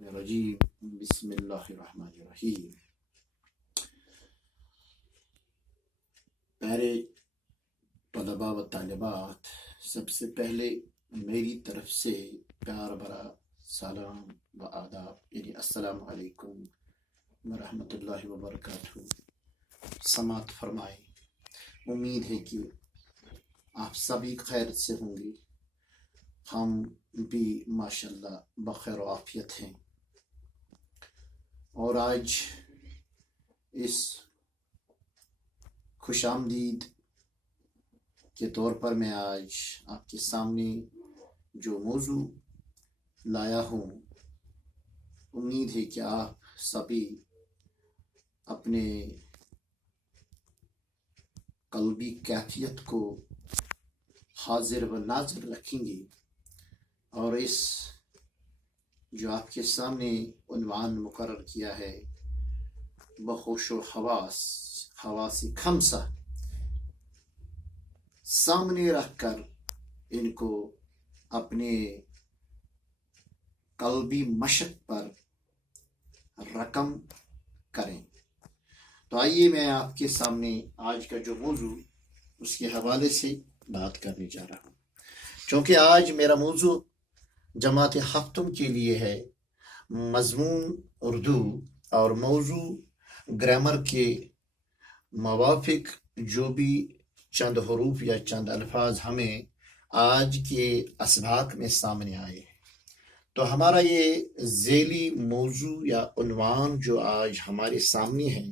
الرجیم بسم اللہ الرحمن الرحیم. پیارے طلباء و طالبات، سب سے پہلے میری طرف سے پیار بھرا سلام و آداب، یعنی السلام علیکم ورحمۃ اللہ وبرکاتہ. سماعت فرمائیں. امید ہے کہ آپ سبھی خیر سے ہوں گے. ہم بھی ماشاءاللہ بخیر و عافیت ہیں. اور آج اس خوش آمدید کے طور پر میں آج آپ کے سامنے جو موضوع لایا ہوں، امید ہے کہ آپ سبھی اپنے قلبی کیفیت کو حاضر و ناظر رکھیں گے اور اس جو آپ کے سامنے عنوان مقرر کیا ہے، بخوش و حواس خمسہ، سامنے رکھ کر ان کو اپنے قلبی مشق پر رقم کریں. تو آئیے میں آپ کے سامنے آج کا جو موضوع اس کے حوالے سے بات کرنے جا رہا ہوں. چونکہ آج میرا موضوع جماعت ہفتم کے لیے ہے. مضمون اردو اور موضوع گرامر کے موافق جو بھی چند حروف یا چند الفاظ ہمیں آج کے اسباق میں سامنے آئے ہیں، تو ہمارا یہ ذیلی موضوع یا عنوان جو آج ہمارے سامنے ہے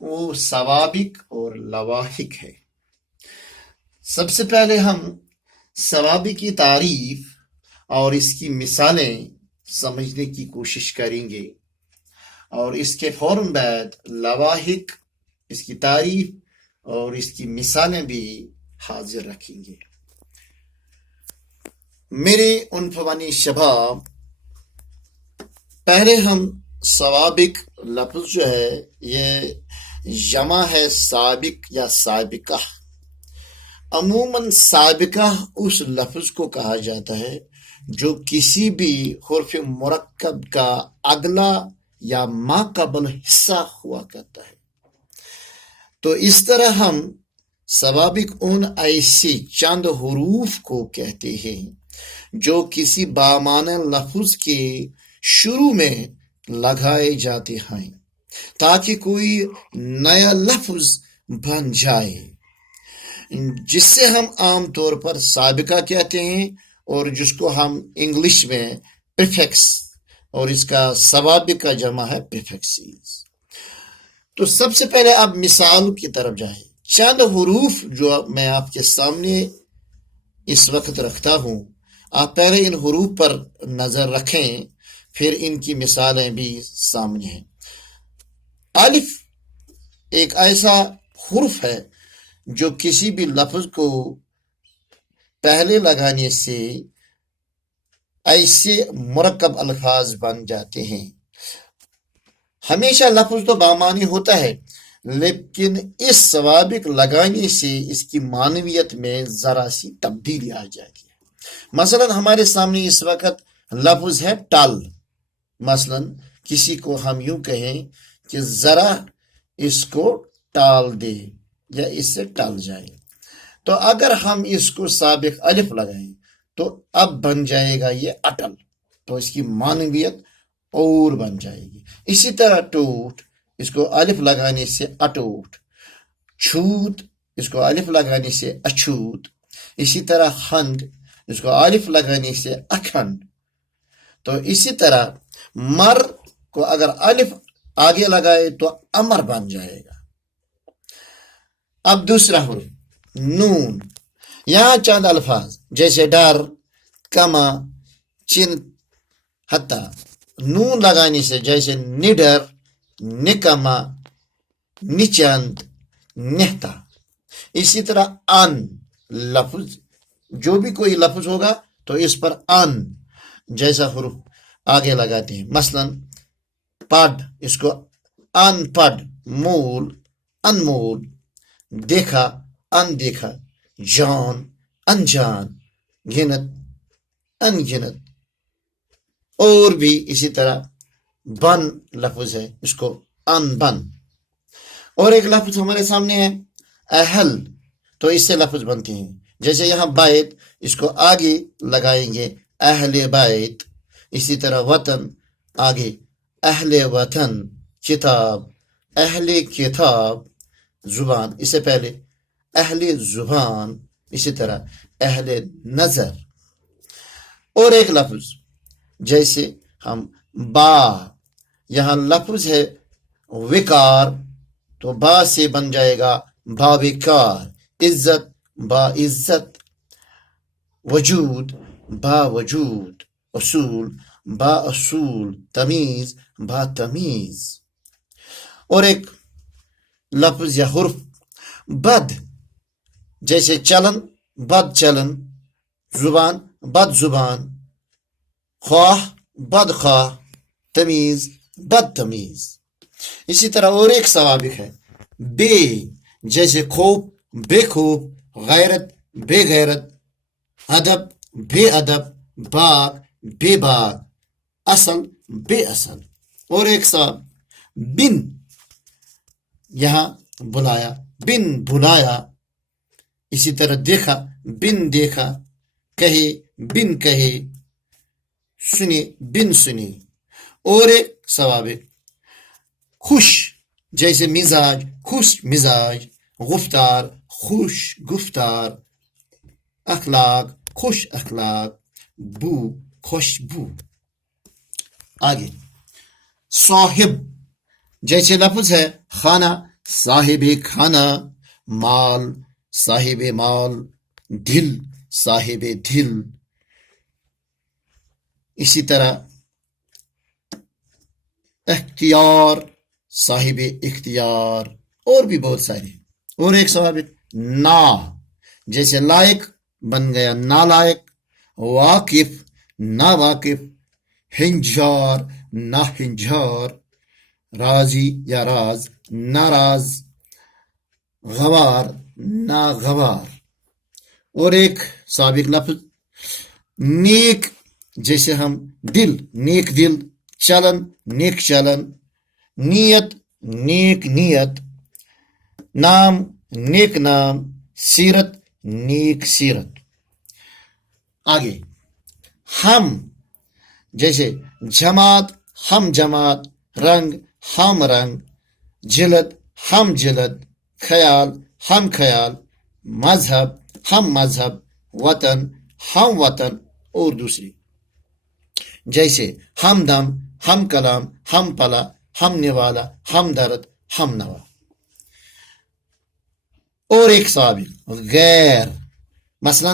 وہ سوابق اور لواحق ہے. سب سے پہلے ہم سوابق کی تعریف اور اس کی مثالیں سمجھنے کی کوشش کریں گے، اور اس کے فوراً بعد لواحق، اس کی تعریف اور اس کی مثالیں بھی حاضر رکھیں گے. میرے عنفوانی شباب، پہلے ہم سوابق لفظ جو ہے یہ جمع ہے سابق یا سابقہ. عموماً سابقہ اس لفظ کو کہا جاتا ہے جو کسی بھی حرف مرکب کا اگلا یا ما قبل حصہ ہوا کرتا ہے. تو اس طرح ہم سوابق ان ایسے چند حروف کو کہتے ہیں جو کسی بامعنی لفظ کے شروع میں لگائے جاتے ہیں تاکہ کوئی نیا لفظ بن جائے، جس سے ہم عام طور پر سابقہ کہتے ہیں اور جس کو ہم انگلش میں پریفکس، اور اس کا سوابق کا جمع ہے پریفکسز. تو سب سے پہلے اب مثال کی طرف جائیں. چند حروف جو میں آپ کے سامنے اس وقت رکھتا ہوں، آپ پہلے ان حروف پر نظر رکھیں، پھر ان کی مثالیں بھی سامنے ہیں. الف ایک ایسا حرف ہے جو کسی بھی لفظ کو پہلے لگانے سے ایسے مرکب الفاظ بن جاتے ہیں. ہمیشہ لفظ تو بامعنی ہوتا ہے، لیکن اس سوابق لگانے سے اس کی معنویت میں ذرا سی تبدیلی آ جاتی ہے. مثلا ہمارے سامنے اس وقت لفظ ہے ٹل. مثلا کسی کو ہم یوں کہیں کہ ذرا اس کو ٹال دے یا اس سے ٹل جائے، تو اگر ہم اس کو سابق الف لگائیں تو اب بن جائے گا یہ اٹل، تو اس کی معنویت اور بن جائے گی. اسی طرح ٹوٹ، اس کو الف لگانے سے اٹوٹ. چھوت، اس کو الف لگانے سے اچھوت. اسی طرح خند، اس کو الف لگانے سے اکھنڈ. تو اسی طرح مر کو اگر الف آگے لگائے تو امر بن جائے گا. اب دوسرا حرف نون. یہاں چند الفاظ جیسے ڈر، کما، چن، حتی نون لگانے سے جیسے نڈر، نکما، نچند، نہتا. اسی طرح ان لفظ، جو بھی کوئی لفظ ہوگا تو اس پر ان جیسا حرف آگے لگاتے ہیں. مثلا پڑھ، اس کو ان پڑھ. مول، انمول. دیکھا، ان دیکھا. جان، انجان. گنت، ان گنت. اور بھی اسی طرح بن لفظ ہے، اس کو ان بن. اور ایک لفظ ہمارے سامنے ہے اہل، تو اس سے لفظ بنتے ہیں. جیسے یہاں بیت، اس کو آگے لگائیں گے اہل بیت. اسی طرح وطن آگے اہل وطن. کتاب اہل کتاب. زبان اس سے پہلے اہل زبان. اسی طرح اہل نظر. اور ایک لفظ جیسے ہم با، یہاں لفظ ہے وقار، تو با سے بن جائے گا با وقار. عزت با عزت. وجود با وجود. اصول با اصول. تمیز با تمیز. اور ایک لفظ یا حرف بد، جیسے چلن بد چلن. زبان بد زبان. خواہ بد خواہ. تمیز بد تمیز. اسی طرح اور ایک سوابق ہے بے، جیسے خوب بے خوب. غیرت بے غیرت. ادب بے ادب. باغ بے باغ. اصل بے اصل. اور ایک سواب بن، یہاں بلایا بن بلایا. اسی طرح دیکھا بن دیکھا. کہے بن کہے. سنے بن سنے. اور ایک سوابق خوش، جیسے مزاج خوش مزاج. گفتار خوش گفتار. اخلاق خوش اخلاق. بو خوشبو. آگے صاحب، جیسے لفظ ہے خانہ صاحب کھانا. مال صاحب مال. دل صاحب دل. اسی طرح اختیار صاحب اختیار. اور بھی بہت سارے. اور ایک ثوابت نا، جیسے لائق بن گیا نالائق. واقف نا واقف. ہنجار نا ہنجار. راضی یا راز ناراض. غوار نا غوار. اور ایک سابق لفظ نیک، جیسے ہم دل نیک دل. چلن نیک چلن. نیت نیک نیت. نام نیک نام. سیرت نیک سیرت. آگے ہم، جیسے جماعت ہم جماعت. رنگ ہم رنگ. جلد ہم جلد. خیال ہم خیال. مذہب ہم مذہب. وطن ہم وطن. اور دوسری جیسے ہم دم ہم کلام. ہم پلا ہم نوالا. ہم درد ہم نوا. اور ایک سابق غیر، مثلا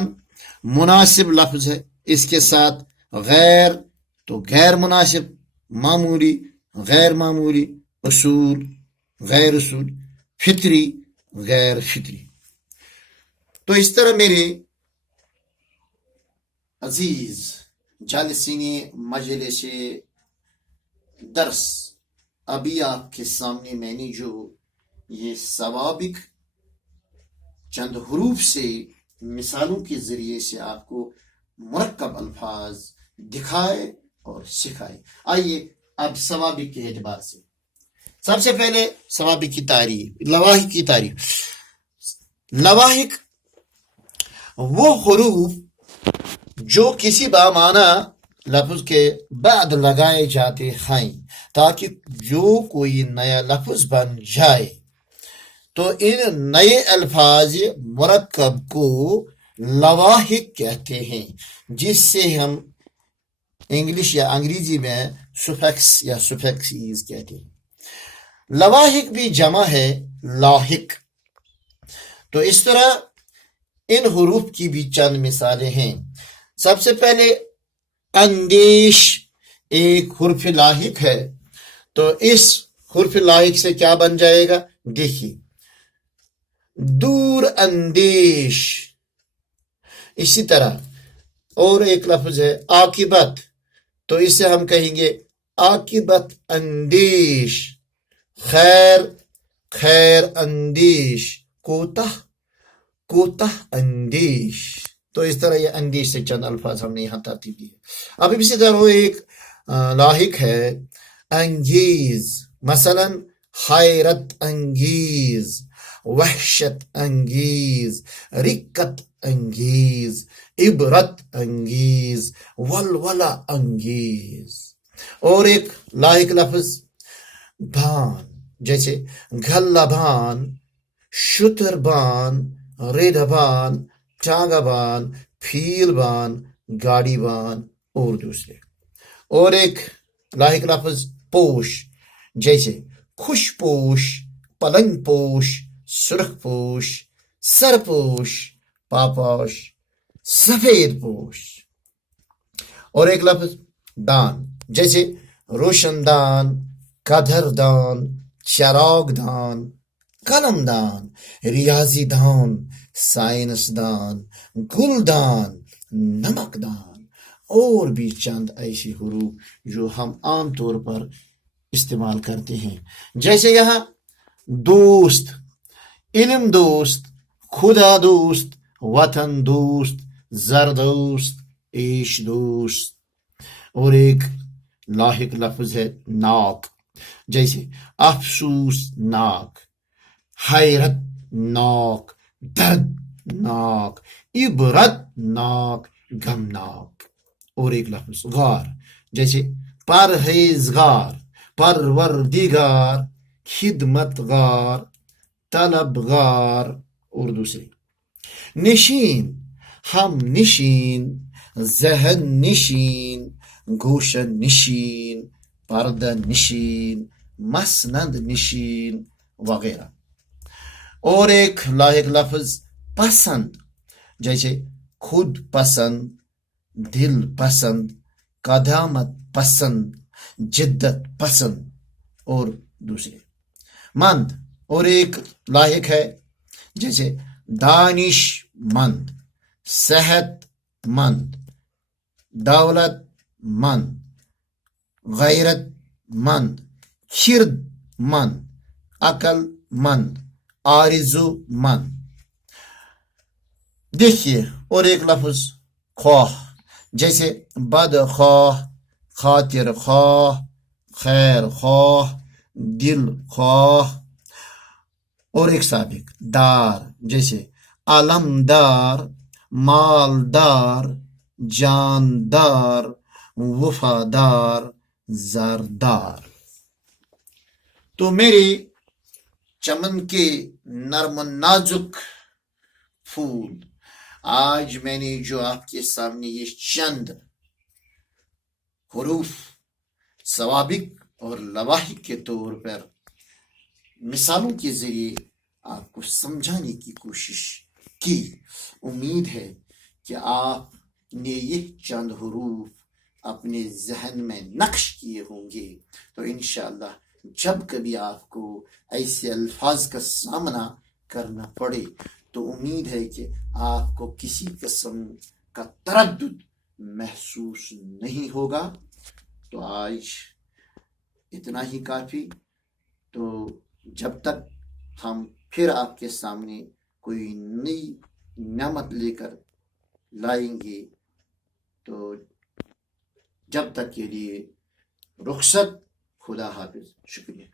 مناسب لفظ ہے، اس کے ساتھ غیر تو غیر مناسب. معمولی غیر معمولی. اصول غیر اصول. فطری غیر فطری. تو اس طرح میرے عزیز جالسین مجلس درس، ابھی آپ کے سامنے میں نے جو یہ سوابق چند حروف سے مثالوں کے ذریعے سے آپ کو مرکب الفاظ دکھائے اور سکھائے. آئیے اب سوابق کے اعتبار سے سب سے پہلے سوابق کی تعریف. لواحق کی تعریف. لواحق وہ حروف جو کسی بامعنی لفظ کے بعد لگائے جاتے ہیں تاکہ جو کوئی نیا لفظ بن جائے. تو ان نئے الفاظ مرکب کو لواحق کہتے ہیں، جس سے ہم انگلش یا انگریزی میں سفکس یا سفکسیز کہتے ہیں. لواحق بھی جمع ہے لاحق. تو اس طرح ان حروف کی بھی چند مثالیں ہیں. سب سے پہلے اندیش ایک حرف لاحق ہے. تو اس حرف لاحق سے کیا بن جائے گا؟ دیکھیے دور اندیش. اسی طرح اور ایک لفظ ہے عاقبت. تو اس سے ہم کہیں گے عاقبت اندیش. خیر خیر اندیش. کوتاہ کوتاہ اندیش. تو اس طرح یہ اندیش سے چند الفاظ ہم نے یہاں ترتیب دی ہے. اب اسی طرح ایک لاحق ہے انگیز، مثلا حیرت انگیز، وحشت انگیز، رکت انگیز، عبرت انگیز، ولولہ انگیز۔ اور ایک لاحق لفظ بان، جیسے گھلا بان، شتر بان، ریڈ بان، ٹانگا بان، پھیل بان، گاڑی بان اور دوسرے۔ اور ایک لاحق لفظ پوش، جیسے خوش پوش، پلنگ پوش، سرخ پوش، سرپوش، پاپوش، سفید پوش۔ اور ایک لفظ دان، جیسے روشن دان، قدر دان، چراغ دان، قلم دان، ریاضی دان، سائنس دان، گل دان، نمک دان، اور بھی چند ایسے حروف جو ہم عام طور پر استعمال کرتے ہیں۔ جیسے یہاں دوست، علم دوست، خدا دوست، وطن دوست، زر دوست، عیش دوست۔ اور ایک لاحق لفظ ہے ناک، جیسے افسوس ناک، حیرت ناک، درد ناک، عبرت ناک، غمناک۔ اور ایک لفظ غار، جیسے پرہیزگار، پروردگار، خدمت گار، طلب گار اور دوسرے۔ نشین، ہم نشین، ذہن نشین، گوشہ نشین، پردہ نشین، مسند نشین وغیرہ۔ اور ایک لاحق لفظ پسند، جیسے خود پسند، دل پسند، قدامت پسند، جدت پسند اور دوسرے۔ مند، اور ایک لاحق ہے جیسے دانش مند، صحت مند، دولت مند، غیرت مند، خرد مند، عقل مند، آرزو مند۔ دیکھیے اور ایک لفظ خواہ، جیسے بد خواہ، خاطر خواہ، خیر خواہ، دل خواہ۔ اور ایک سابق دار، جیسے علمدار، مالدار، جاندار، وفادار، زردار۔ تو میرے چمن کے نرم و نازک پھول، آج میں نے جو آپ کے سامنے یہ چند حروف سوابق اور لواحق کے طور پر مثالوں کے ذریعے آپ کو سمجھانے کی کوشش کی، امید ہے کہ آپ نے یہ چند حروف اپنے ذہن میں نقش کیے ہوں گے، تو انشاءاللہ جب کبھی آپ کو ایسے الفاظ کا سامنا کرنا پڑے تو امید ہے کہ آپ کو کسی قسم کا تردد محسوس نہیں ہوگا۔ تو آج اتنا ہی کافی۔ تو جب تک ہم پھر آپ کے سامنے کوئی نئی نعمت لے کر لائیں گے، تو جب تک کے لیے رخصت، خدا حافظ، شکریہ۔